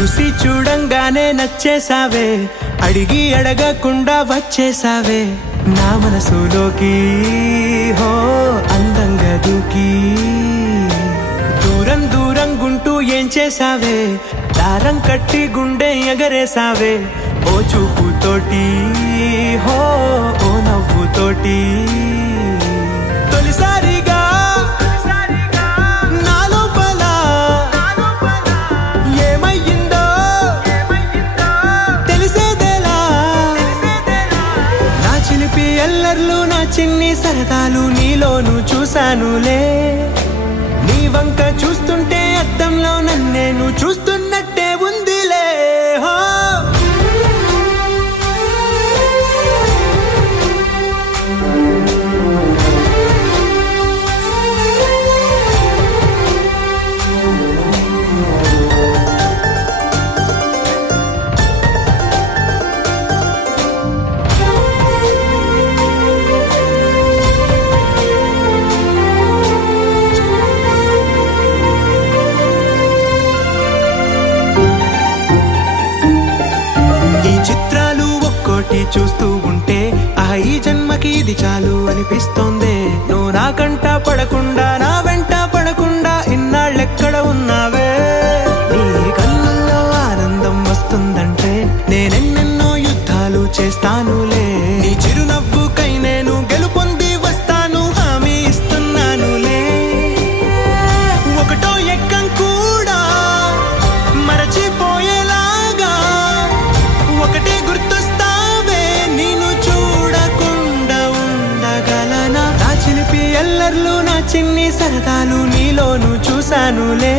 చూసి చూడంగానే నచ్చేసావే, అడిగి అడగకుండా వచ్చేసావే నా మనసులోకి. హో అందంగా దూకి దూరం దూరం గుంటూ ఏం చేసావే, దారం కట్టి గుండె ఎగరేసావే ఓ చూపుతోటి. హో ఓ నవ్వుతోటి తొలిసారిగా నా లోపల ఏమయ్యిందో తెలిసేదేలా. నా చిలిపి ఎల్లర్లు నా చిన్ని సరదాలు నీలోను చూశానులే. నీ వంక చూస్తుంటే అద్దంలో నన్నేను చూస్తున్నట్టే ఉందిలే. హో చూస్తూ ఉంటే ఈ జన్మకి ఇది చాలు అనిపిస్తోందే. నువ్వు నా కంట పడకుండా నా వెంట పడకుండా ఇన్నాళ్ళెక్కడ ఉన్నావే. నీ కళ్ళల్లో ఆనందం వస్తుందంటే నేనెన్నెన్నో యుద్ధాలు చేస్తానులే. నీ చిరునవ్వుకై నేను గెలుపొంది వస్తాను హామీ ఇస్తున్నానులే. ఒకటో ఎక్కం కూడా మరచిపోయేలాగా ఒకటే గుర్తొస్తా ఎల్లర్లు నా చిన్ని సరదాలు నీలోను చూశానులే.